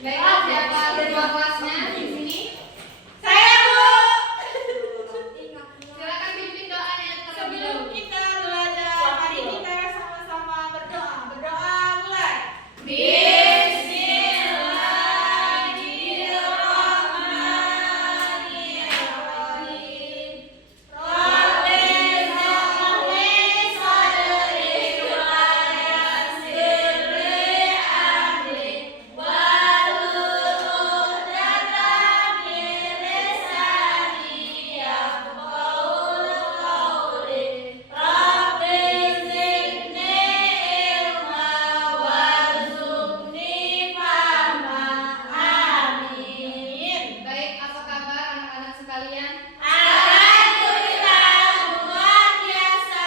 Baiklah, siapa kedua kelasnya di sini? Saya, Bu. Silakan pimpin doanya terlebih dahulu. Sebelum kita belajar, mari kita sama-sama berdoa. Berdoa mulai. Bismillahirrahmanirrahim. Rabbi zidni sadri wa yassirli amri wahlul 'uqdatam min lisani yafqahu qawli. Rabbi zidni ilma warzuqni fahma. Amin. Baik, apa kabar anak-anak sekalian? Alhamdulillah, luar biasa.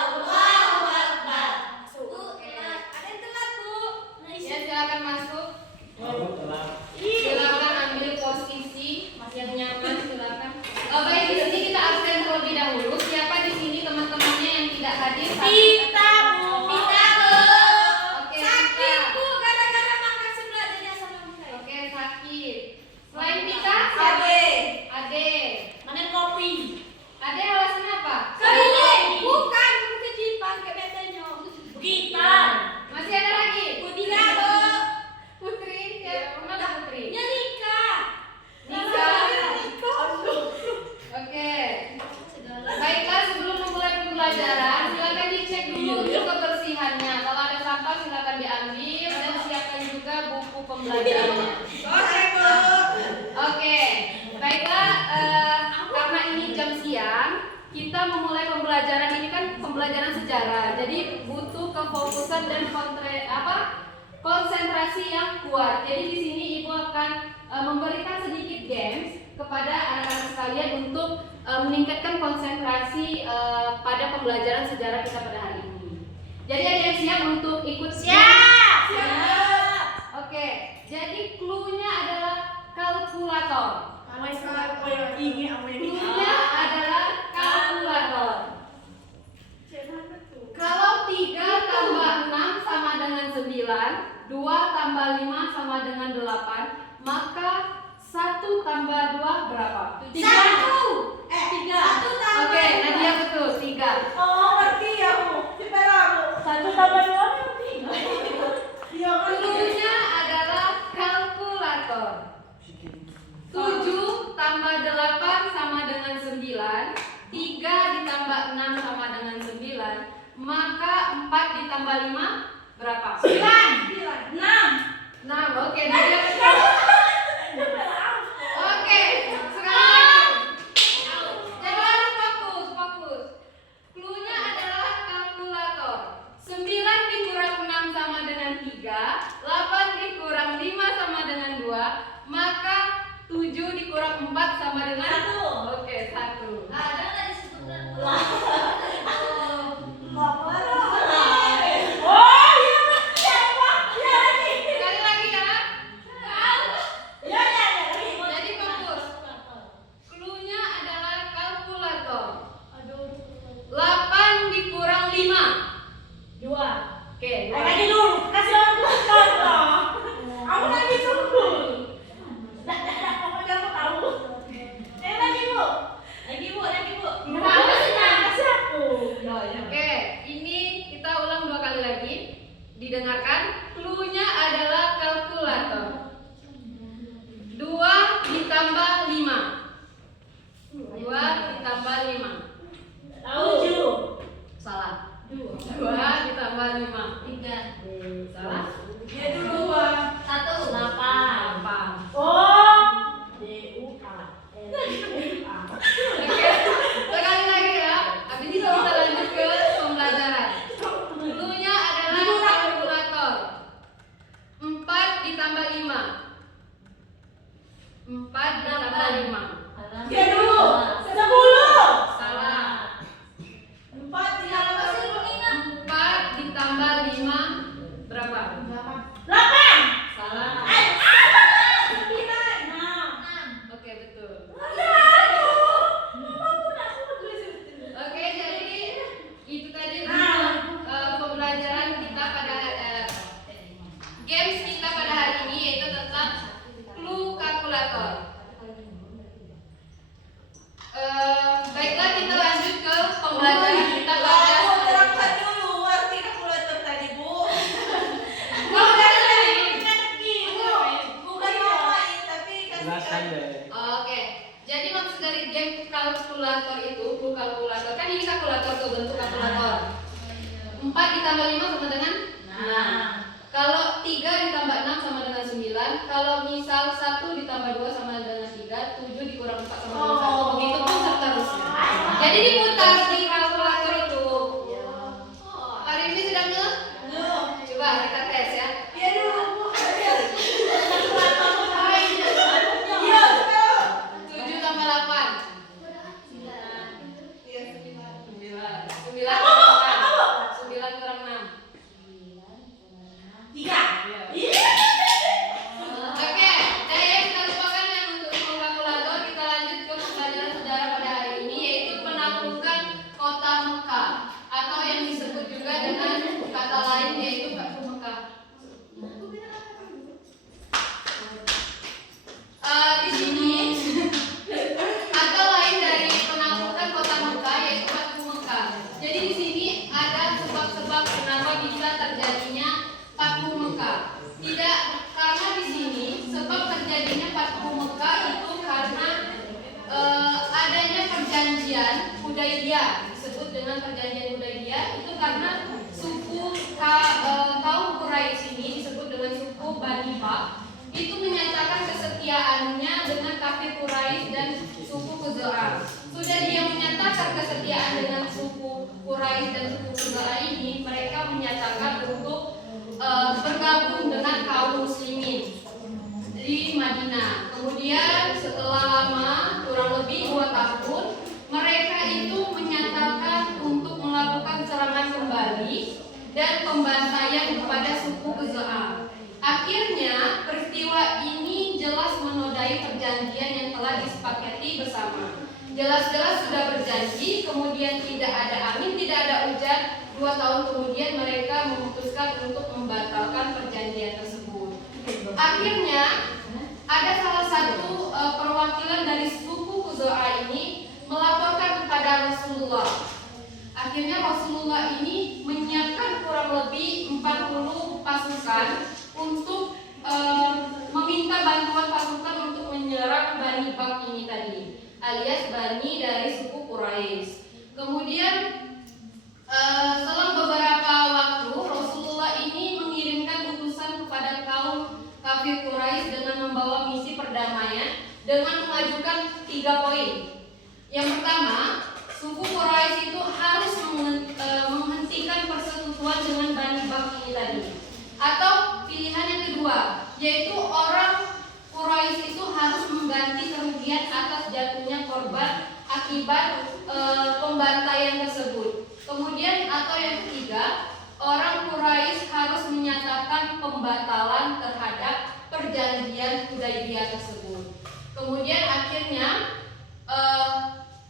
Allahu Akbar. Bu, ada yang telat, Bu. Ya, silakan masuk. Silakan ambil posisi yang nyaman, silakan. Baik, di sini kita absen terlebih dahulu. Siapa di sini teman-temannya yang tidak hadir? Pita, Bu. Pita, Bu. Oke, Sakit, Pita. Bu, gara-gara makan sebelahnya sama saya. Oke, sakit. Selain Pita, Ade. Ade. Mana kopi? Ade alasannya apa? Bukan, kamu ke Jepang, ke betenya. Gitar. Masih ada lagi? Putila, Bu. Putri, ya, mana Putri? Nika. Nika. Oke. Baiklah, sebelum memulai pembelajaran, silakan dicek dulu untuk kebersihannya. Kalau ada sampah silakan diambil dan siapkan juga buku pembelajarannya. Oke, Bu. Oke. Baiklah, karena ini jam siang, kita memulai pembelajaran ini kan pembelajaran sejarah. Jadi butuh kefokusan dan konsentrasi yang kuat. Jadi di sini Ibu akan memberikan sedikit games kepada anak-anak sekalian untuk meningkatkan konsentrasi pada pembelajaran sejarah kita pada hari ini. Jadi ada yang siap untuk ikut? Siap. Oke. Jadi clue-nya adalah kalkulator. Clue-nya adalah kalkulator. Kalau 3 tambah 6 sama dengan 9, 2 tambah 5 sama dengan 8, maka 1 tambah 2 berapa? 3. Oke, Nadia betul, 3. Clue-nya adalah kalkulator. 7 tambah 8 sama dengan 9, 3 ditambah 6 sama dengan 9, maka 4 ditambah 5 berapa? 6. Oke, Nadia betul. Oke, sekali lagi. Jadi harus fokus. Clue-nya adalah kalkulator. 9 dikurang 6 sama dengan 3, 8 dikurang 5 sama dengan 2, maka 7 dikurang 4 sama dengan 1. Oke, 1. Ada nggak disebutkan? Sekali lagi ya. Jadi fokus. Clue-nya adalah kalkulator. 8 dikurang 5. 2. Oke, 2. Lagi dulu, kasih orang belakang dong. Kamu lagi tunggu. Kamu jangan tahu. 4 ditambah 5. Ya dulu. 10. Salah. 4 ditambah 4 ditambah 5 berapa? 8. Salah. 9. Oke, betul. Ya, Oke, jadi itu tadi pembelajaran kita pada games kita pada hari ini, yaitu tentang clue kalkulator. Baiklah, kita lanjut ke pembelajaran kita pada terangkan dulu arti kalkulator tadi, Bu. Bukan main, tapi Jelaskan deh. Oke, jadi maksud dari game kalkulator itu, clue kalkulator, kan ini kalkulator tuh, bentuk kalkulator. 4 ditambah 5 sama dengan 6. Kalau 3 ditambah 6 sama dengan 9. Kalau misal 1 ditambah 2 sama dengan 3, 7 dikurang 4 sama dengan 1. Begitu pun seterusnya. Jadi diputar di kalkulator itu. Hari ini sudah nge? Coba kita tes ya. Ya dulu, Bu. Iya, 7 tambah 8. 9 Apa, kurang Bu? 6. Apa, Bu? 9 kurang 6. 3. Oke, jadi kita lupakan yang untuk kalkulator. Kita lanjut ke pembelajaran sejarah pada hari ini, yaitu penaklukan kota Mekah, atau yang disebut juga dengan kata lain yaitu Fathu Mekah. Di sini kata lain dari penaklukan kota Mekah yaitu Fathu Mekah. Jadi di sini ada sebab-sebab kenapa bisa terjadinya Fathu Mekah. Tidak karena di sini sebab terjadinya Fathu Mekah itu karena adanya perjanjian Hudaybiyah, disebut dengan perjanjian Hudaybiyah, itu karena suku kaum Quraisy ini disebut dengan suku Bani Bak, itu menyatakan kesetiaannya dengan kafir Quraisy dan suku Khuza'ah. Sudah dia menyatakan kesetiaan dengan suku Quraisy dan suku Khuza'ah ini, mereka menyatakan untuk bergabung dengan kaum muslimin di Madinah. Kemudian setelah lama, kurang lebih 2 tahun, mereka itu menyatakan untuk melakukan serangan kembali dan pembantaian kepada suku Khuza'ah. Akhirnya peristiwa ini jelas menodai perjanjian yang telah disepakati bersama. Jelas-jelas sudah berjanji, kemudian tidak ada angin, tidak ada hujan. 2 tahun kemudian mereka memutuskan untuk membatalkan perjanjian tersebut. Akhirnya ada salah satu perwakilan dari suku Khuza'ah ini melaporkan kepada Rasulullah. Akhirnya Rasulullah ini menyiapkan kurang lebih 40 pasukan untuk meminta bantuan pasukan untuk menyerang Bani Bak ini tadi, alias Bani dari suku Quraisy. Kemudian selang beberapa waktu Rasulullah ini mengirimkan utusan kepada kaum kafir Quraisy dengan membawa misi perdamaian dengan mengajukan 3 poin. Yang pertama, suku Quraisy itu harus menghentikan persekutuan dengan Bani Bak ini tadi. Atau pilihan yang kedua, yaitu orang Quraisy itu harus mengganti kerugian atas jatuhnya korban akibat pembantaian tersebut. Kemudian atau yang ketiga, orang Quraisy harus menyatakan pembatalan terhadap perjanjian Hudaybiyah tersebut. Kemudian akhirnya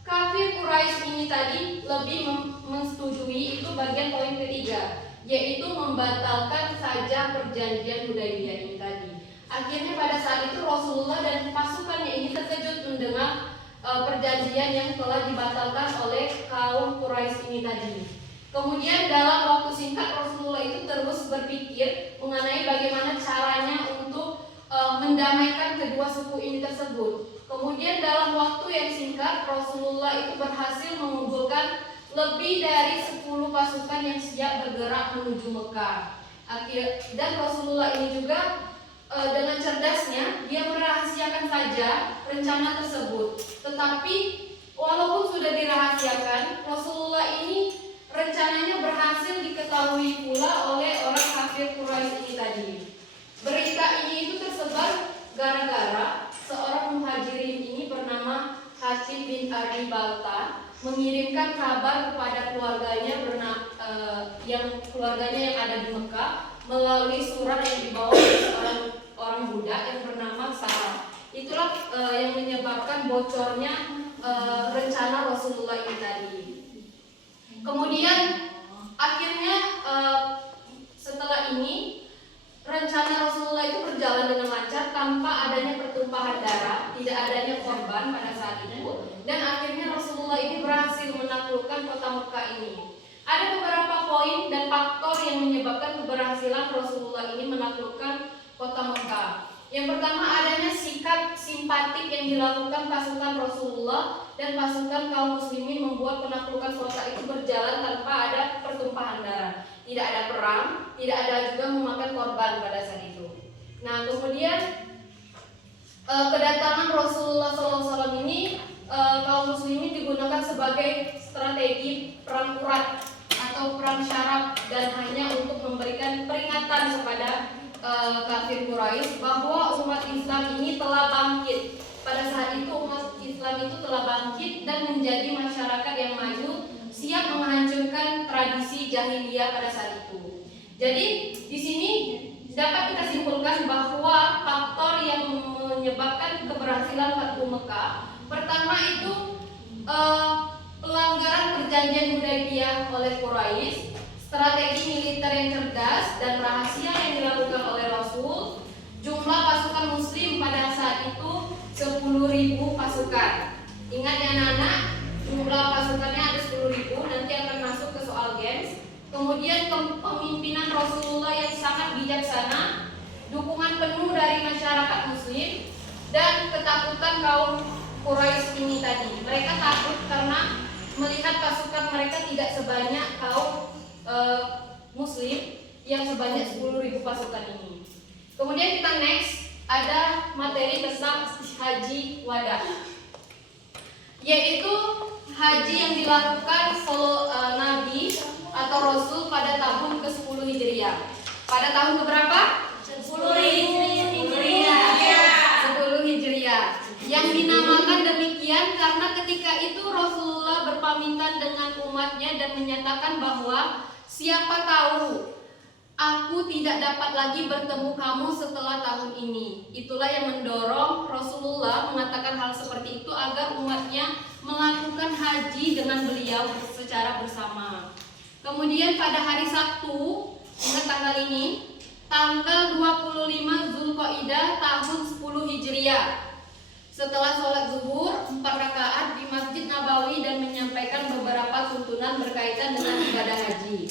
kafir Quraisy ini tadi lebih menyetujui itu bagian poin ketiga, yaitu membatalkan saja perjanjian Hudaybiyah ini tadi. Akhirnya pada saat itu Rasulullah dan pasukannya ini terkejut mendengar perjanjian yang telah dibatalkan oleh kaum Quraisy ini tadi. Kemudian dalam waktu singkat Rasulullah itu terus berpikir mengenai bagaimana caranya untuk mendamaikan kedua suku ini tersebut. Kemudian dalam waktu yang singkat Rasulullah itu berhasil mengumpulkan lebih dari 10 pasukan yang siap bergerak menuju Mekah. Dan Rasulullah ini juga dengan cerdasnya dia merahasiakan saja rencana tersebut. Tetapi walaupun sudah dirahasiakan, Rasulullah ini rencananya berhasil diketahui pula oleh orang kafir Quraisy ini tadi. Berita ini itu tersebar gara-gara seorang Adi Balta mengirimkan kabar kepada keluarganya yang ada di Mekah melalui surat yang dibawa oleh orang Buddha yang bernama Sarah. Itulah yang menyebabkan bocornya rencana Rasulullah ini tadi. Kemudian akhirnya setelah ini rencana Rasulullah itu berjalan dengan lancar tanpa adanya pertumpahan darah, tidak adanya korban pada saat itu, dan akhirnya Rasulullah ini berhasil menaklukkan kota Mekah ini. Ada beberapa poin dan faktor yang menyebabkan keberhasilan Rasulullah ini menaklukkan kota Mekah. Yang pertama, adanya sikap simpatik yang dilakukan pasukan Rasulullah dan pasukan kaum muslimin membuat penaklukan kota itu berjalan tanpa ada pertumpahan darah. Tidak ada perang, tidak ada juga memakan korban pada saat itu. Nah, kemudian kedatangan Rasulullah SAW ini kaum muslimin digunakan sebagai strategi perang urat atau perang syarab, dan hanya untuk memberikan peringatan kepada kafir Quraisy bahwa umat Islam ini telah bangkit. Pada saat itu umat Islam itu telah bangkit dan menjadi masyarakat yang maju, siap menghancurkan tradisi jahiliyah pada saat itu. Jadi di sini dapat kita simpulkan bahwa faktor yang menyebabkan keberhasilan Fathu Mekah, pertama itu pelanggaran perjanjian Hudaybiyah oleh Quraisy, strategi militer yang cerdas dan rahasia yang dilakukan oleh Rasul. Jumlah pasukan muslim pada saat itu 10.000 pasukan. Ingat ya anak-anak, jumlah pasukannya ada 10.000, nanti akan masuk ke soal games. Kemudian kepemimpinan Rasulullah yang sangat bijaksana, dukungan penuh dari masyarakat muslim, dan ketakutan kaum Quraisy ini tadi. Mereka takut karena melihat pasukan mereka tidak sebanyak kaum muslim yang sebanyak 10.000 pasukan ini. Kemudian kita next, ada materi tentang haji wada, yaitu haji yang dilakukan Nabi atau Rasul pada tahun ke-10 Hijriah. Pada tahun keberapa? 10 Hijriah. 10 Hijriah. Yang dinamakan demikian karena ketika itu Rasulullah berpamitan dengan umatnya dan menyatakan bahwa siapa tahu aku tidak dapat lagi bertemu kamu setelah tahun ini. Itulah yang mendorong Rasulullah mengatakan hal seperti itu agar umatnya melakukan haji dengan beliau secara bersama. Kemudian pada hari Sabtu, ingat tanggal ini, tanggal 25 Zulqaidah tahun 10 Hijriah. Setelah sholat zuhur 4 rakaat di Masjid Nabawi dan menyampaikan beberapa tuntunan berkaitan dengan ibadah haji.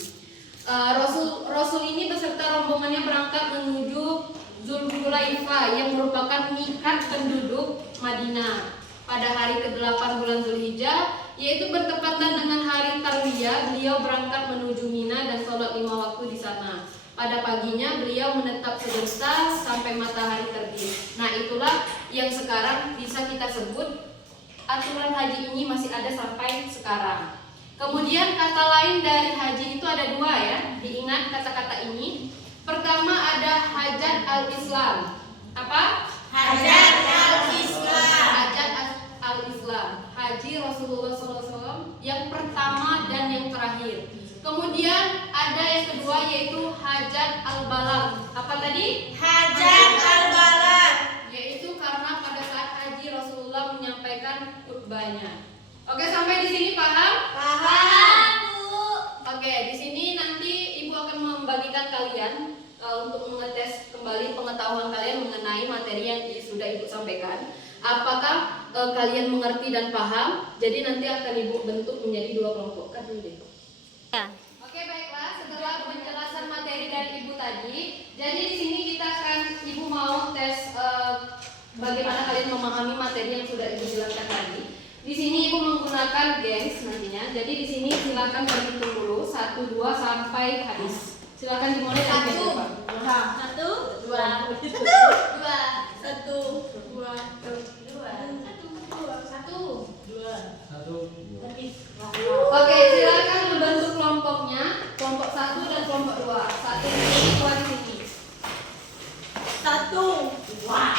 Rasul ini beserta rombongannya berangkat menuju Zulhulaifah yang merupakan mikat penduduk Madinah pada hari ke-8 bulan Zulhijjah, yaitu bertepatan dengan hari Tarwiyah. Beliau berangkat menuju Mina dan sholat 5 waktu di sana. Pada paginya beliau menetap sebentar sampai matahari terbit. Nah, itulah yang sekarang bisa kita sebut aturan haji ini masih ada sampai sekarang. Kemudian kata lain dari haji itu ada 2 ya. Diingat kata-kata ini. Pertama ada hajat al-Islam. Apa? Hajat al-Islam. Hajat al-Islam. Haji Rasulullah SAW yang pertama dan yang terakhir. Kemudian ada yang kedua yaitu hajat al-balagh. Apa tadi? Hajat al-balagh. Yaitu karena pada saat haji Rasulullah menyampaikan khutbahnya. Oke, sampai di sini paham? Paham, Bu. Oke, di sini nanti Ibu akan membagikan kalian untuk mengetes kembali pengetahuan kalian mengenai materi yang sudah Ibu sampaikan. Apakah kalian mengerti dan paham? Jadi nanti akan Ibu bentuk menjadi 2 kelompok. Kan dulu deh. Ya. Oke, baiklah. Setelah penjelasan materi dari Ibu tadi, jadi di sini kita akan Ibu mau tes bagaimana kalian memahami materi yang sudah Ibu jelaskan tadi. Di sini Ibu menggunakan games nantinya. Jadi di sini silakan berhitung dulu 1, 2 sampai habis. Silakan dimulai dari yang depan. 1, 2, 1, 2. Oke, silakan membentuk kelompoknya. Kelompok 1 dan kelompok 2. 1 di sini, 2 di sini. 1. Wah,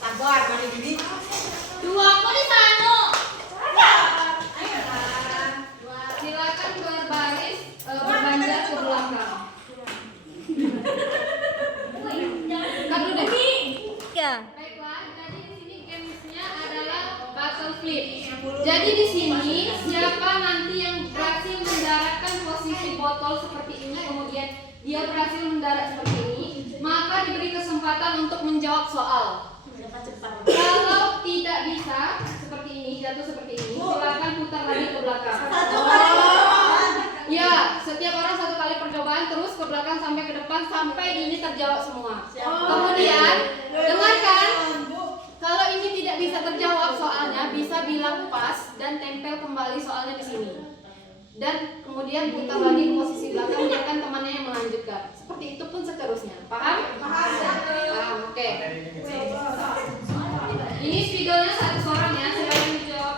sabar, mari gini. 2 kok di sana? flip. Jadi di sini siapa nanti yang berhasil mendaratkan posisi botol seperti ini, kemudian dia berhasil mendarat seperti ini, maka diberi kesempatan untuk menjawab soal. Kalau tidak bisa seperti ini, jatuh seperti ini, silakan putar lagi ke belakang. Ya, setiap orang satu kali percobaan, terus ke belakang sampai ke depan sampai ini terjawab semua. Kemudian dengarkan, kalau ini tidak bisa terjawab soalnya, bisa bilang pas dan tempel kembali soalnya di sini. Dan kemudian putar lagi ke posisi belakang, biarkan temannya yang melanjutkan. Seperti itu pun seterusnya. Paham? Paham. Oke. Ini spiegelnya satu seorang ya, silakan dijawab.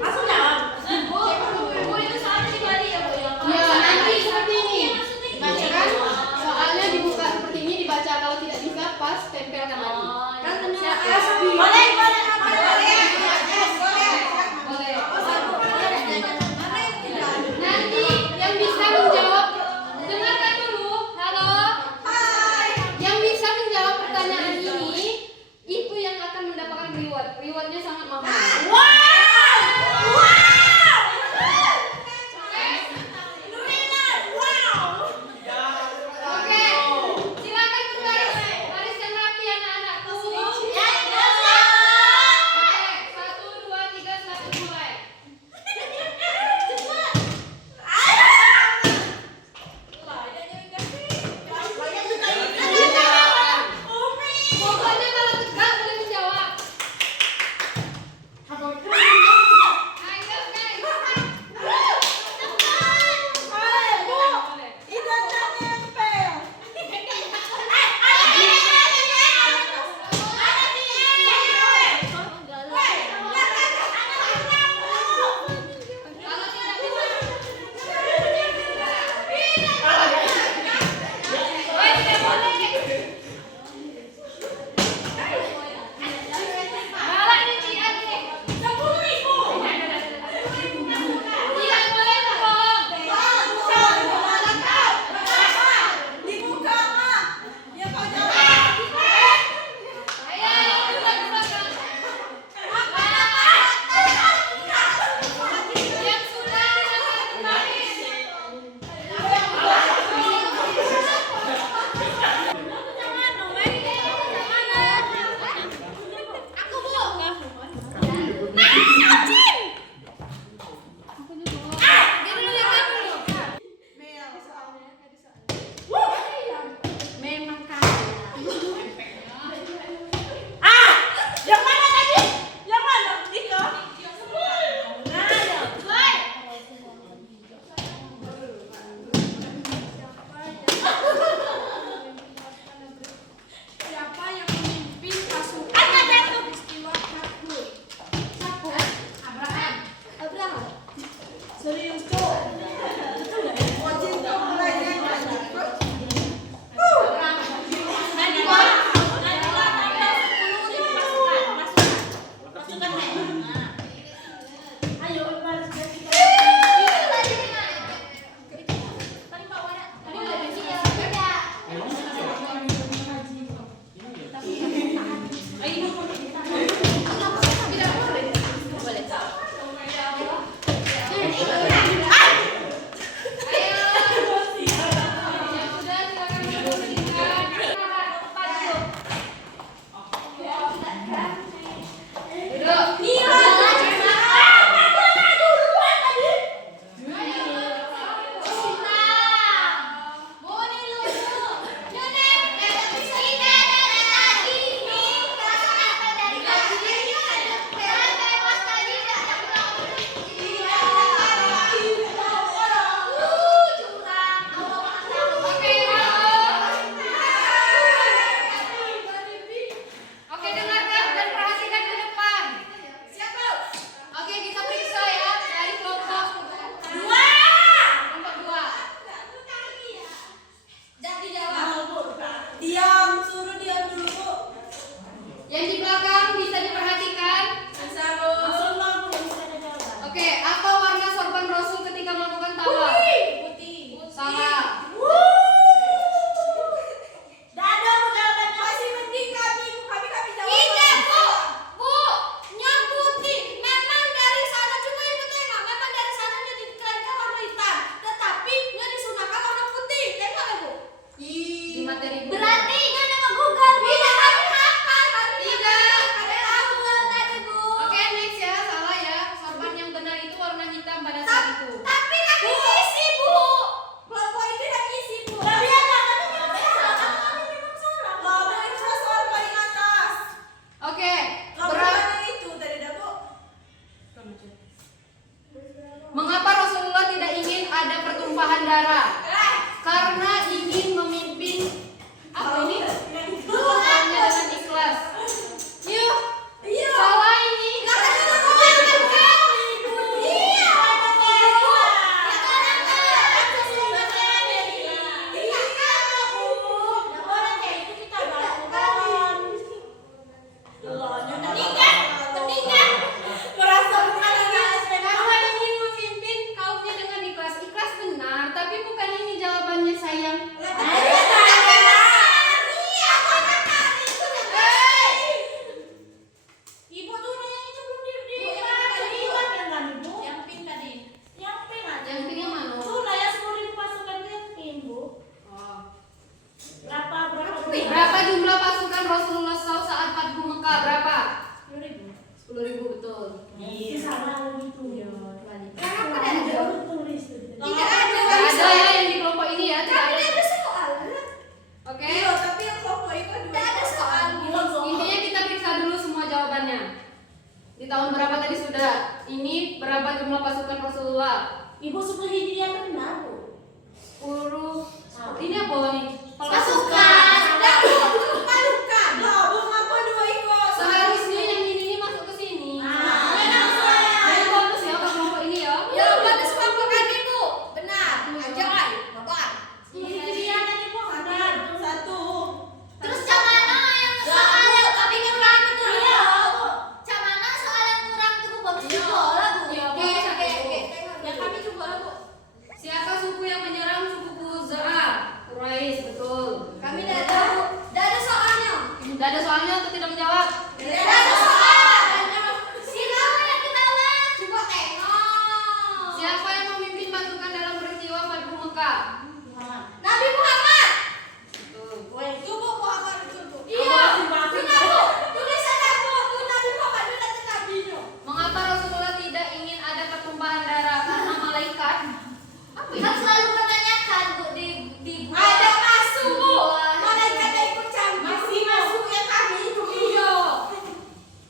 Langsung jawab. Bu, itu soalnya dibalik ya, Bu ya. Ya, nanti seperti ini. Dibacakan, soalnya dibuka seperti ini, dibaca. Kalau tidak bisa, pas tempelkan lagi. Kan boleh. Nanti yang bisa menjawab, dengarkan dulu. Halo. Yang bisa menjawab pertanyaan ini, itu yang akan mendapatkan reward. Rewardnya Itu salah gitu. Kenapa Ada tulis tuh. Tidak ada ya yang di kelompok ini ya. Tidak ada. ada soal. Oke. Iya, tapi yang kelompok itu tidak ada soal. Intinya kita periksa dulu semua jawabannya. Di tahun berapa tadi sudah? Ini berapa jumlah pasukan Rasulullah? Ibu 10 Hijriah itu benar, Bu. 10. Ini apa nih? Pasukan. Pasukan. Loh, Bu ngapa dua ikut? Seharusnya yang ini masuk ke sini. Jadi bonus ya ke kelompok ini ya. Ya, bagus kelompok kami, Bu. Benar. Aja, ay. Bapak. 10 Hijriah tadi, Bu. Satu. Terus camana yang soal yang kami kurang itu ya. Camana soal yang kurang itu bagus juga lah, Bu. Iya, Oke, bagus, oke, Bu. oke. Ya kami coba lah, Bu. Siapa suku yang menyerang suku Khuza'ah? Quraisy, betul. Kami tidak tahu. Tidak ada soalnya. Tidak ada soalnya untuk tidak menjawab. Tidak ada soal. Siapa yang ketawa? Coba tengok. Siapa yang memimpin pasukan dalam peristiwa Fathu Mekah? Nabi Muhammad. Betul. Coba Muhammad itu. Iya. Benar, Bu. Tulisan aku tuh Nabi Muhammad itu nanti nabinya. Mengapa Rasulullah tidak ingin ada pertumpahan darah? Karena malaikat. Apa ini? Kan selalu menanyakan, Bu, di ada masuk, Bu. Malaikat yang ikut campur. Masih masuk ya kami itu. Iya.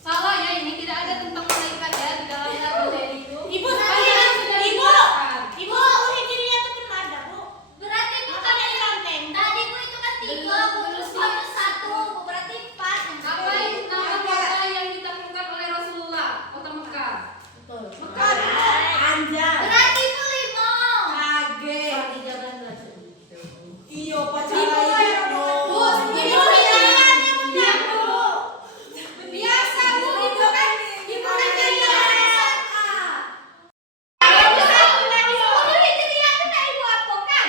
Salah ya, ini tidak ada tentang malaikat ya di dalam materi itu. Ibu Kalian sudah dijelaskan. Ibu Hijriah itu belum ada, Bu. Berarti bukan yang lanteng. Tadi Bu itu kan 3, Bu. Terus bonus 1, Bu. Berarti 4. Apa itu nama kota yang ditaklukkan oleh Rasulullah? Kota Mekah. Mekah. Anjay. Berarti itu 5. Kaget. Iya, pacaran. Bu, Ibu Hidayah yang benar, Bu. Biasa, Bu. Ibu kan kayak SMA. Sepuluh Hijriah itu dari Ibu apa kan?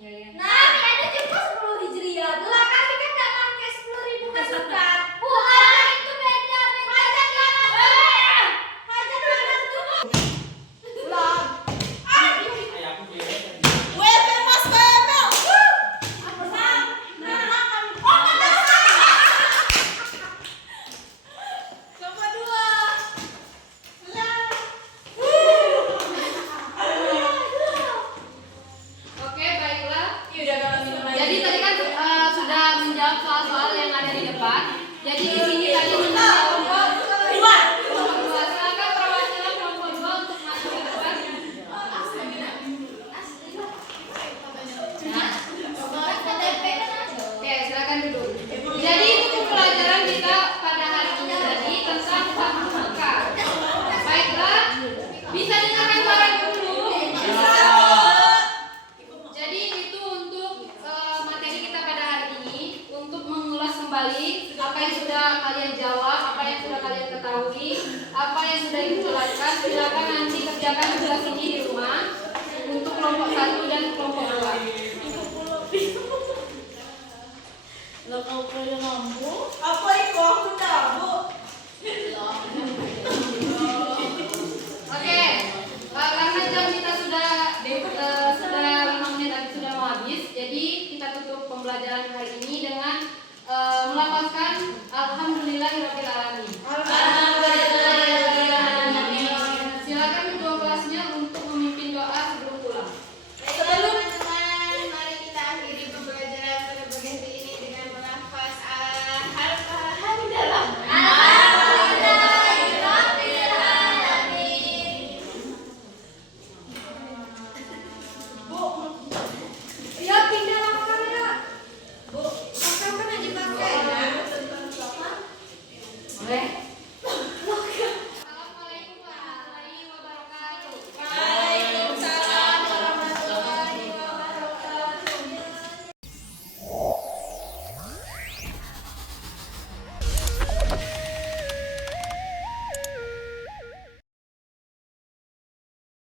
Ya, ya. Nah, ada juga 10 Hijriah. Lah kami kan enggak pakai 10.000 pasukan. Bu, ada itu beda. Hajat lawan. Hajat lawan itu. Lah. WP Mas WP. Apa sih? Oh, coba 2. Oke, baiklah. Iya, udah kalau minum Jadi tadi kan sudah menjawab soal-soal yang ada di depan. Jadi di sini kalian menjawab kelompok 2. Silakan perwakilan kelompok 2 untuk maju ke depan. Oke, silakan duduk. Jadi buku pelajaran kita pada hari ini tadi tentang Fathu Mekah. Baiklah, bisa dengarkan suara dulu. Jadi itu untuk materi kita pada hari ini, untuk mengulas kembali apa yang sudah kalian jawab, apa yang sudah kalian ketahui, apa yang sudah ibu jelaskan. Silakan nanti kerjakan tugas ini di rumah untuk kelompok 1 dan kelompok 2. Apa itu? Aku tahu, Bu.